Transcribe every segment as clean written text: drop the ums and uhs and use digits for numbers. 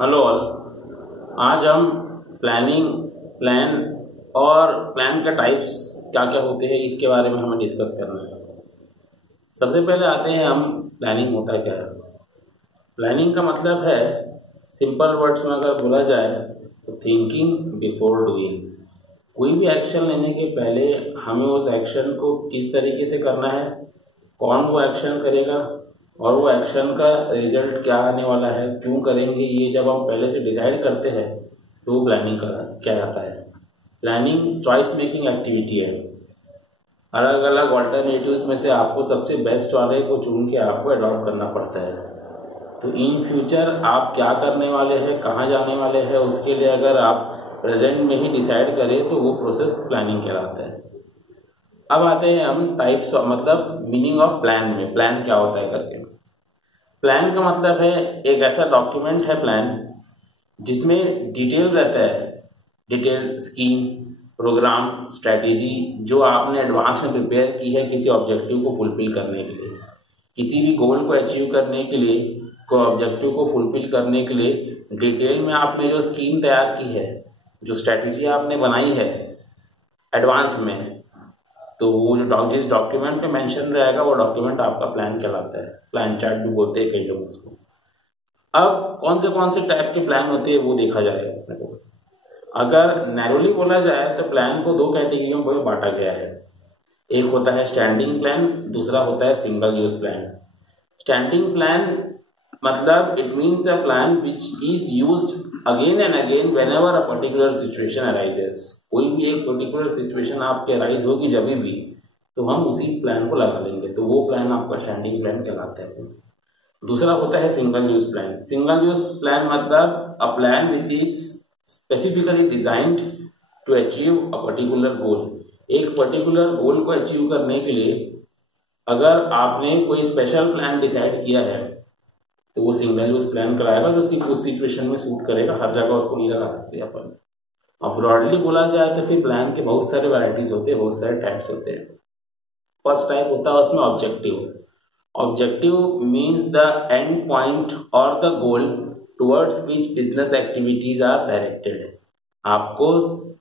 Hello all. आज हम planning, plan और प्लान के टाइप्स क्या क्या होते हैं इसके बारे में हमें डिस्कस करना है। सबसे पहले आते हैं हम प्लानिंग होता क्या है। प्लानिंग का मतलब है, सिंपल वर्ड्स में अगर बोला जाए तो थिंकिंग बिफोर डूइंग। कोई भी एक्शन लेने के पहले हमें उस एक्शन को किस तरीके से करना है, कौन वो एक्शन करेगा और वो एक्शन का रिजल्ट क्या आने वाला है, क्यों करेंगे, ये जब हम पहले से डिसाइड करते हैं तो वो प्लानिंग क्या जाता है। प्लानिंग चॉइस मेकिंग एक्टिविटी है। अलग अलग ऑल्टरनेटिव्स में से आपको सबसे बेस्ट वाले को चुन के आपको अडॉप्ट करना पड़ता है। तो इन फ्यूचर आप क्या करने वाले हैं, कहाँ जाने वाले हैं, उसके लिए अगर आप प्रेजेंट में ही डिसाइड करें तो वो प्रोसेस प्लानिंग कहलाता है। अब आते हैं हम टाइप्स मतलब मीनिंग ऑफ प्लान में, प्लान क्या होता है करके। प्लान का मतलब है एक ऐसा डॉक्यूमेंट है प्लान जिसमें डिटेल रहता है, डिटेल स्कीम, प्रोग्राम, स्ट्रैटेजी जो आपने एडवांस में प्रिपेयर की है किसी ऑब्जेक्टिव को फुलफिल करने के लिए, किसी भी गोल को अचीव करने के लिए, कोई ऑब्जेक्टिव को फुलफिल करने के लिए डिटेल में आपने जो स्कीम तैयार की है, जो स्ट्रैटेजी आपने बनाई है एडवांस में, तो वो जो जिस डॉक्यूमेंट में मेंशन रहेगा वो डॉक्यूमेंट आपका प्लान कहलाता है। प्लान चार्ट भी बोलते हैं कई लोग उसको। अब कौन से टाइप के प्लान होते हैं वो देखा जाएगा अपने को। अगर नैरोली बोला जाए तो प्लान को दो कैटेगरी में बांटा गया है। एक होता है स्टैंडिंग प्लान, दूसरा होता है single use plan. Standing plan मतलब it means a plan which is used again and again whenever a particular situation arises. कोई भी एक पर्टिकुलर सिचुएशन आपके अराइज होगी जब भी, तो हम उसी प्लान को लगा लेंगे, तो वो प्लान आपका स्टैंडिंग प्लान कहलाता है। दूसरा होता है single use plan. Single use plan मतलब a plan which is specifically designed to achieve a particular goal. एक पर्टिकुलर गोल को अचीव करने के लिए अगर आपने कोई स्पेशल प्लान डिसाइड किया है तो वो सिंगल यूज प्लान कराएगा, जो सिर्फ उस सिचुएशन में सूट करेगा, हर जगह उसको नहीं लगा सकते अपन। अब ब्रॉडली बोला जाए तो फिर प्लान के बहुत सारे वैरायटीज होते हैं, बहुत सारे टाइप्स होते हैं। फर्स्ट टाइप होता है उसमें objective. Objective means the end point और the goal towards which business activities are directed. आपको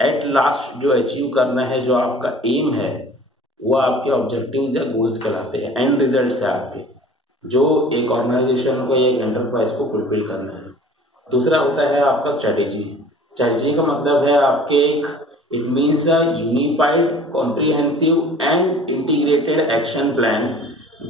एट लास्ट जो अचीव करना है, जो आपका एम है, वो आपके ऑब्जेक्टिव्स या गोल्स कहलाते हैं, एंड रिजल्ट्स है आपके, जो एक ऑर्गेनाइजेशन को, एक एंटरप्राइज को फुलफिल करना है। दूसरा होता है आपका स्ट्रेटेजी। स्ट्रेटेजी का मतलब है आपके एक, it means a unified, comprehensive and integrated action plan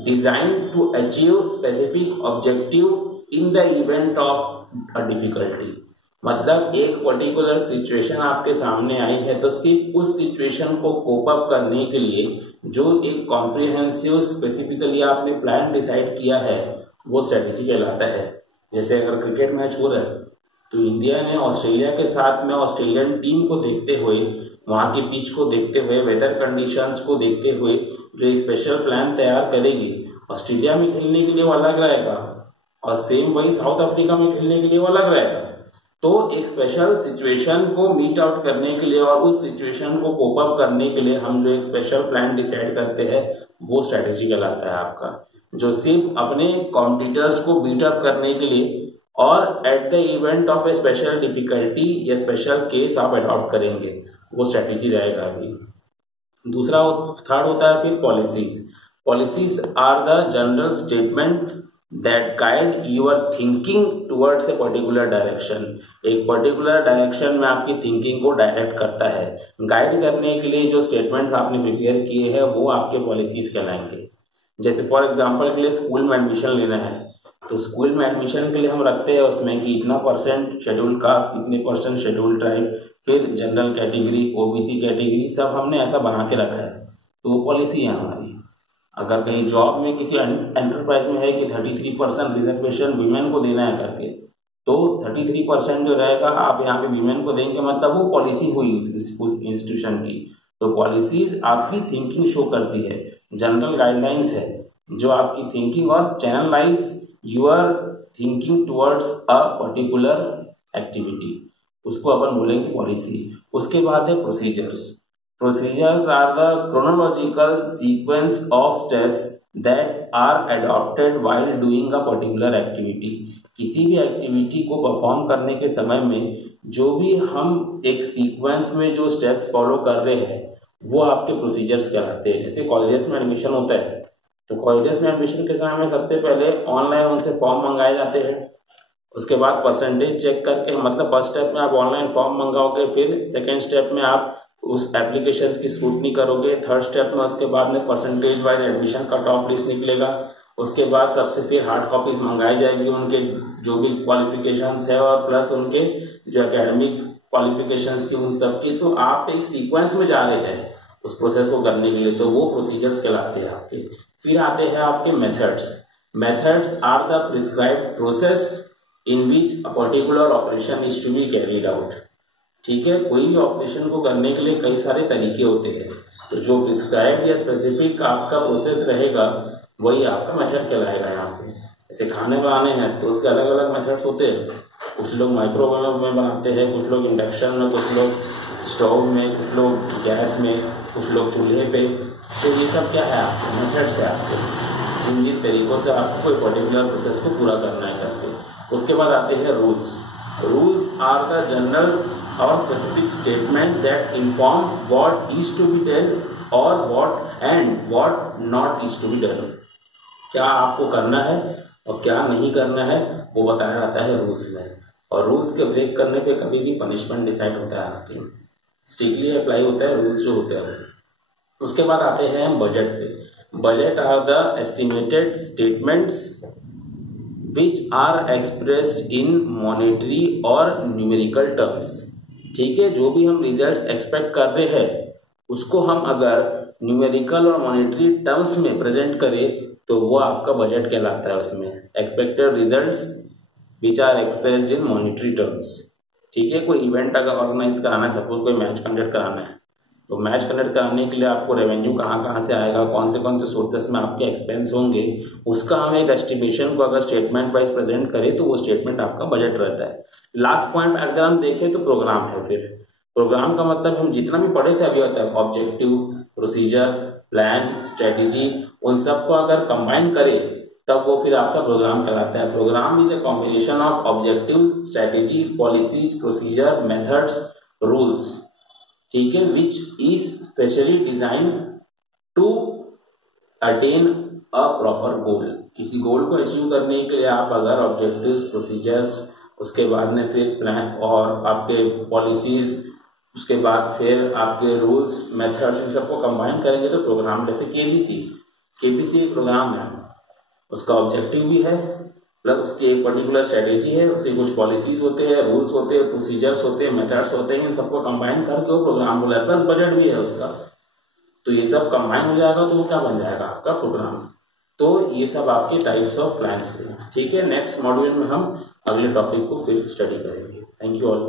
designed to achieve specific objective in the event of a difficulty. मतलब एक पर्टिकुलर सिचुएशन आपके सामने आई है तो सिर्फ उस सिचुएशन को कोप अप करने के लिए जो एक कॉम्प्रिहेंसिव स्पेसिफिकली आपने प्लान डिसाइड किया है वो स्ट्रेटेजी कहलाता है। जैसे अगर क्रिकेट मैच हो रहा है तो इंडिया ने ऑस्ट्रेलिया के साथ में ऑस्ट्रेलियन टीम को देखते हुए, वहाँ की पिच को देखते हुए, वेदर कंडीशंस को देखते हुए जो एक स्पेशल प्लान तैयार करेगी, ऑस्ट्रेलिया में खेलने के लिए वो अलग रहेगा और सेम वही साउथ अफ्रीका में खेलने के लिए वो अलग रहेगा। तो एक स्पेशल सिचुएशन को मीट आउट करने के लिए और उस सिचुएशन को कोप अप करने के लिए हम जो एक स्पेशल प्लान डिसाइड करते हैं वो स्ट्रेटेजी कहलाता है आपका, जो सिर्फ अपने कॉम्पिटिटर्स को बीट अप करने के लिए और at the event of A special difficulty या स्पेशल केस आप अडॉप्ट करेंगे, वो स्ट्रेटेजी रहेगा अभी। दूसरा थर्ड होता है फिर policies. Policies are the general statement that guide your thinking towards a particular direction. एक पर्टिकुलर डायरेक्शन में आपकी थिंकिंग को डायरेक्ट करता है। गाइड करने के लिए जो स्टेटमेंट्स आपने प्रिपेयर किए हैं वो आपके पॉलिसीज कहलाएंगे। जैसे फॉर एग्जांपल के लिए स्कूल में एडमिशन लेना है तो स्कूल में एडमिशन के लिए हम रखते हैं उसमें कि इतना परसेंट शेड्यूल्ड कास्ट, इतने परसेंट शेड्यूल्ड ट्राइब, फिर जनरल कैटेगरी, ओबीसी कैटेगरी, सब हमने ऐसा बना के रखा है, तो वो पॉलिसी है हमारी। अगर कहीं जॉब में किसी एंटरप्राइज में है कि 33% रिजर्वेशन वीमेन को देना है करके, तो 33% जो रहेगा आप यहाँ पे वीमेन को देंगे, मतलब वो पॉलिसी हुई उस इंस्टीट्यूशन की। तो पॉलिसीज आपकी थिंकिंग शो करती है, जनरल गाइडलाइंस है जो आपकी थिंकिंग और channelize your thinking towards a particular activity, उसको अपन बोलेंगे पॉलिसी। उसके बाद है procedures. Procedures are the chronological sequence of steps that are adopted while doing a particular activity। किसी भी एक्टिविटी को परफॉर्म करने के समय में जो भी हम एक सीक्वेंस में जो स्टेप्स फॉलो कर रहे हैं वो आपके प्रोसीजर्स कहलाते हैं। जैसे कॉलेजेस में एडमिशन होता है तो कॉलेजेस में एडमिशन के समय में सबसे पहले ऑनलाइन उनसे फॉर्म मंगाए जाते हैं, उसके बाद परसेंटेज चेक करके, मतलब फर्स्ट स्टेप में आप ऑनलाइन फॉर्म मंगाओगे, फिर सेकेंड स्टेप में आप उस एप्लीकेशंस की स्क्रूटनी करोगे, थर्ड स्टेप में उसके बाद में परसेंटेज वाइज एडमिशन का टॉप लिस्ट निकलेगा, उसके बाद सबसे फिर हार्ड कॉपीज मंगाई जाएगी उनके जो भी क्वालिफिकेशंस है और प्लस उनके जो एकेडमिक क्वालिफिकेशंस थी उन सब की। तो आप एक सीक्वेंस में जा रहे हैं उस प्रोसेस को करने के लिए, तो वो प्रोसीजर्स कहलाते हैं आपके। फिर आते हैं आपके methods. Methods are the prescribed process in which a particular operation is to be carried out. ठीक है, कोई भी ऑपरेशन को करने के लिए कई सारे तरीके होते हैं, तो जो प्रिस्क्राइब या स्पेसिफिक आपका प्रोसेस रहेगा वही आपका मेथड कहलाएगा। यहाँ पे जैसे खाने बनाने हैं तो उसके अलग अलग मेथड्स होते हैं, कुछ लोग माइक्रोवेव में बनाते हैं, कुछ लोग इंडक्शन में, कुछ लोग स्टोव में, कुछ लोग गैस में, कुछ लोग चूल्हे पे। तो ये सब क्या है आपके मेथड्स है आपके, जिन जिन तरीकों से आपको कोई पर्टिकुलर प्रोसेस को पूरा करना है करके। उसके बाद आते हैं rules. Rules are the general और specific statements that inform what is to be done और what not is to be done. क्या आपको करना है और क्या नहीं करना है वो बताया जाता है रूल्स में, और रूल्स के ब्रेक करने पे कभी भी पनिशमेंट डिसाइड होता है आपकी, स्ट्रिक्टली अप्लाई होता है रूल्स जो होते हैं। उसके बाद आते हैं बजट पे। Budget are the estimated statements which are expressed in monetary or numerical terms. ठीक है, जो भी हम रिजल्ट्स एक्सपेक्ट कर रहे हैं उसको हम अगर न्यूमेरिकल और मॉनेटरी टर्म्स में प्रेजेंट करें तो वो आपका बजट कहलाता है। उसमें expected results which are expressed in monetary terms. ठीक है, कोई इवेंट अगर ऑर्गेनाइज कराना है, सपोज कोई मैच कंडक्ट कराना है, तो मैच कंडक्ट कराने के लिए आपको रेवेन्यू कहाँ से आएगा, कौन से सोर्सेस में आपके एक्सपेंस होंगे, उसका हम एक एस्टिमेशन को अगर स्टेटमेंट वाइज प्रेजेंट करें तो वो स्टेटमेंट आपका बजट रहता है। लास्ट पॉइंट अगर हम देखें तो प्रोग्राम है। फिर प्रोग्राम का मतलब हम जितना भी पढ़े थे अभी तक, ऑब्जेक्टिव, प्रोसीजर, प्लान, स्ट्रेटेजी, उन सबको अगर कंबाइन करें तब वो फिर आपका प्रोग्राम कहलाता है। Program is a combination of objective, strategy, policies, procedure, methods, rules. ठीक है, which is specially design to attain a proper goal. किसी गोल को अचीव करने के लिए आप अगर ऑब्जेक्टिव्स, प्रोसीजर्स, उसके बाद में फिर प्लान और आपके पॉलिसीज, उसके बाद फिर आपके रूल्स, मेथड्स, इन सबको कंबाइन करेंगे तो प्रोग्राम। जैसे केबीसी एक प्रोग्राम है, उसका ऑब्जेक्टिव भी है प्लस उसकी एक पर्टिकुलर स्ट्रेटेजी है, उसके कुछ पॉलिसीज होते हैं, रूल्स होते हैं, प्रोसीजर्स होते हैं, मेथड्स होते हैं, इन सबको कंबाइन करके वो प्रोग्राम बोला है, प्लस बजट भी है उसका। तो ये सब कंबाइन हो जाएगा तो वो क्या बन जाएगा आपका प्रोग्राम। तो ये सब आपके टाइप्स ऑफ प्लान्स थे। ठीक है, नेक्स्ट मॉड्यूल में हम अगले टॉपिक को फिर स्टडी करेंगे। Thank you all.